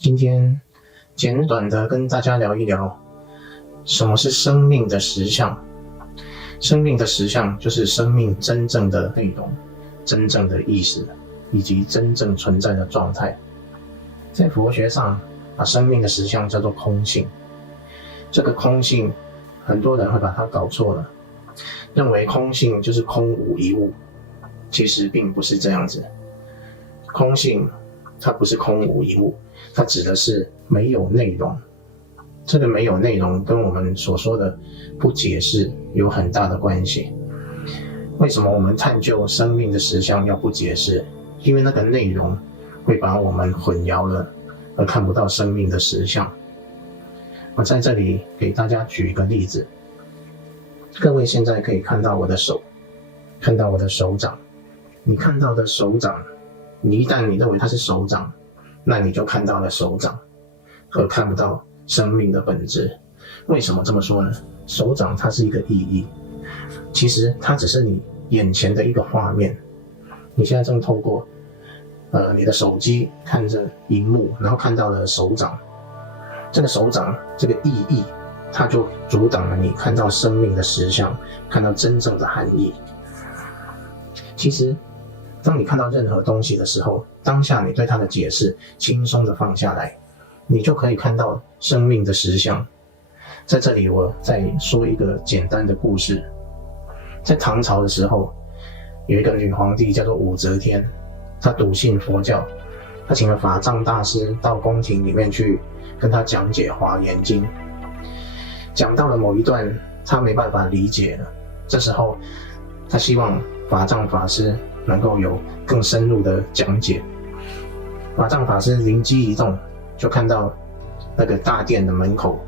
今天简短的跟大家聊一聊，什么是生命的实相。生命的实相就是生命真正的内容、真正的意识以及真正存在的状态。在佛学上，把生命的实相叫做空性。这个空性，很多人会把它搞错了，认为空性就是空无一物，其实并不是这样子。空性它不是空无一物，它指的是没有内容。这个没有内容跟我们所说的不解释有很大的关系。为什么我们探究生命的实相要不解释？因为那个内容会把我们混淆了，而看不到生命的实相。我在这里给大家举一个例子，各位现在可以看到我的手，看到我的手掌。你看到的手掌，一旦你认为它是手掌，那你就看到了手掌，而看不到生命的本质。为什么这么说呢？手掌它是一个意义，其实它只是你眼前的一个画面。你现在正透过你的手机看着荧幕，然后看到了手掌。这个手掌这个意义，它就阻挡了你看到生命的实相，看到真正的含义。其实当你看到任何东西的时候，当下你对它的解释轻松的放下来，你就可以看到生命的实相。在这里我再说一个简单的故事。在唐朝的时候，有一个女皇帝叫做武则天，她笃信佛教，她请了法藏大师到宫廷里面去跟她讲解《华严经》。讲到了某一段她没办法理解了，这时候她希望法藏法师能够有更深入的讲解。法藏法师灵机一动，就看到那个大殿的门口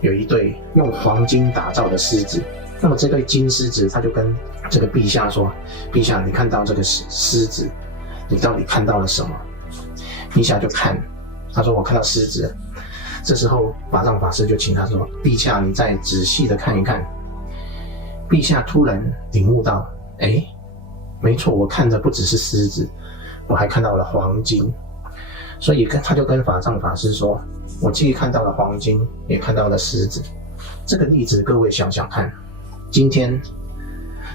有一对用黄金打造的狮子。那么这对金狮子，他就跟这个陛下说：陛下，你看到这个狮子，你到底看到了什么？陛下就看，他说我看到狮子。这时候法藏法师就请他说：陛下，你再仔细的看一看。陛下突然领悟到，没错，我看的不只是狮子，我还看到了黄金。所以他就跟法藏法师说，我既看到了黄金，也看到了狮子。这个例子各位想想看，今天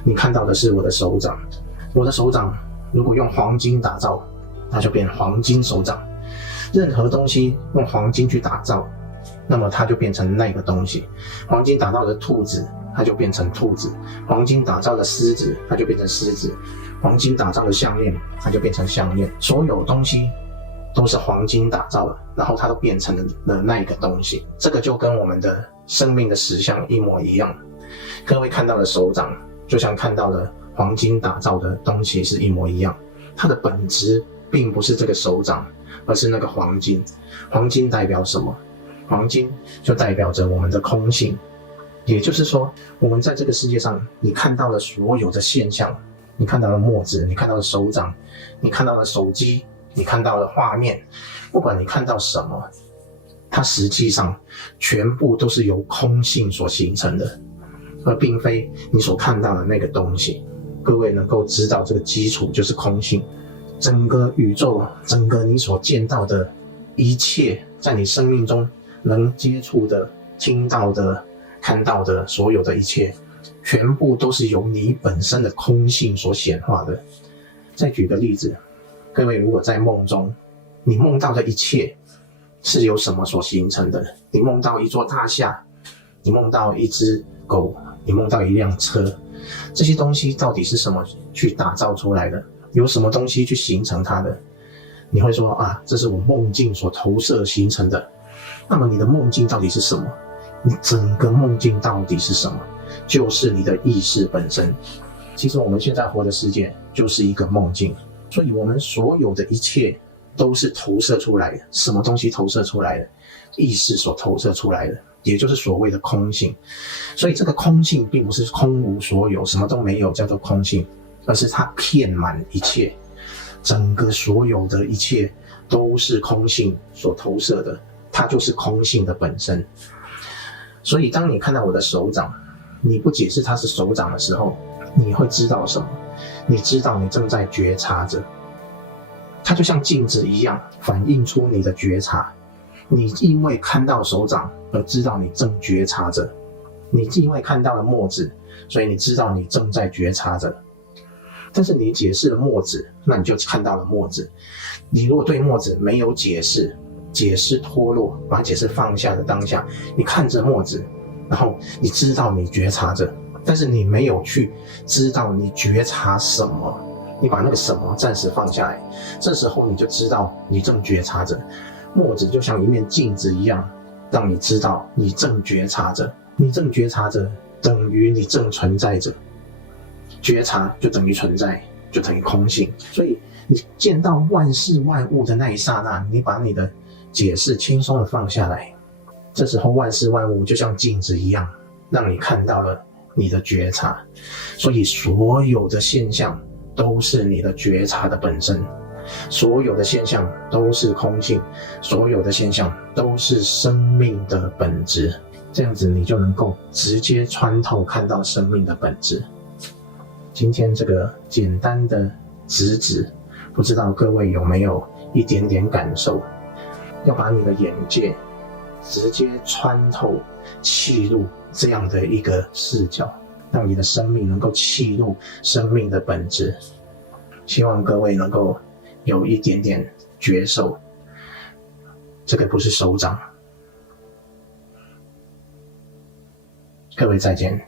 你看到的是我的手掌，我的手掌如果用黄金打造，那就变黄金手掌。任何东西用黄金去打造，那么它就变成那个东西。黄金打造的兔子，它就变成兔子；黄金打造的狮子，它就变成狮子；黄金打造的项链，它就变成项链。所有东西都是黄金打造的，然后它都变成了那个东西。这个就跟我们的生命的实相一模一样。各位看到的手掌，就像看到了黄金打造的东西是一模一样。它的本质并不是这个手掌，而是那个黄金。黄金代表什么？黄金就代表着我们的空性。也就是说，我们在这个世界上，你看到了所有的现象，你看到了墨子，你看到了手掌，你看到了手机，你看到了画面，不管你看到什么，它实际上全部都是由空性所形成的，而并非你所看到的那个东西。各位能够知道这个基础就是空性。整个宇宙，整个你所见到的一切，在你生命中能接触的、听到的、看到的所有的一切，全部都是由你本身的空性所显化的。再举个例子，各位如果在梦中，你梦到的一切是由什么所形成的？你梦到一座大厦，你梦到一只狗，你梦到一辆车，这些东西到底是什么去打造出来的？有什么东西去形成它的？你会说啊，这是我梦境所投射形成的。那么你的梦境到底是什么？你整个梦境到底是什么？就是你的意识本身。其实我们现在活的世界就是一个梦境，所以我们所有的一切都是投射出来的。什么东西投射出来的？意识所投射出来的，也就是所谓的空性。所以这个空性并不是空无所有，什么都没有叫做空性，而是它遍满一切，整个所有的一切都是空性所投射的，它就是空性的本身。所以当你看到我的手掌，你不解释它是手掌的时候，你会知道什么？你知道你正在觉察着。它就像镜子一样，反映出你的觉察。你因为看到手掌而知道你正觉察着，你因为看到了墨子，所以你知道你正在觉察着。但是你解释了墨子，那你就看到了墨子。你如果对墨子没有解释，解释脱落，把解释放下的当下，你看着墨子，然后你知道你觉察着，但是你没有去知道你觉察什么，你把那个什么暂时放下来，这时候你就知道你正觉察着。墨子就像一面镜子一样，让你知道你正觉察着，你正觉察着等于你正存在着，觉察就等于存在，就等于空性。所以你见到万事万物的那一刹那，你把你的解释轻松的放下来，这时候万事万物就像镜子一样，让你看到了你的觉察。所以所有的现象都是你的觉察的本身，所有的现象都是空性，所有的现象都是生命的本质。这样子你就能够直接穿透看到生命的本质。今天这个简单的直指，不知道各位有没有一点点感受？要把你的眼界直接穿透契入这样的一个视角，让你的生命能够契入生命的本质。希望各位能够有一点点觉受，这个不是手掌。各位再见。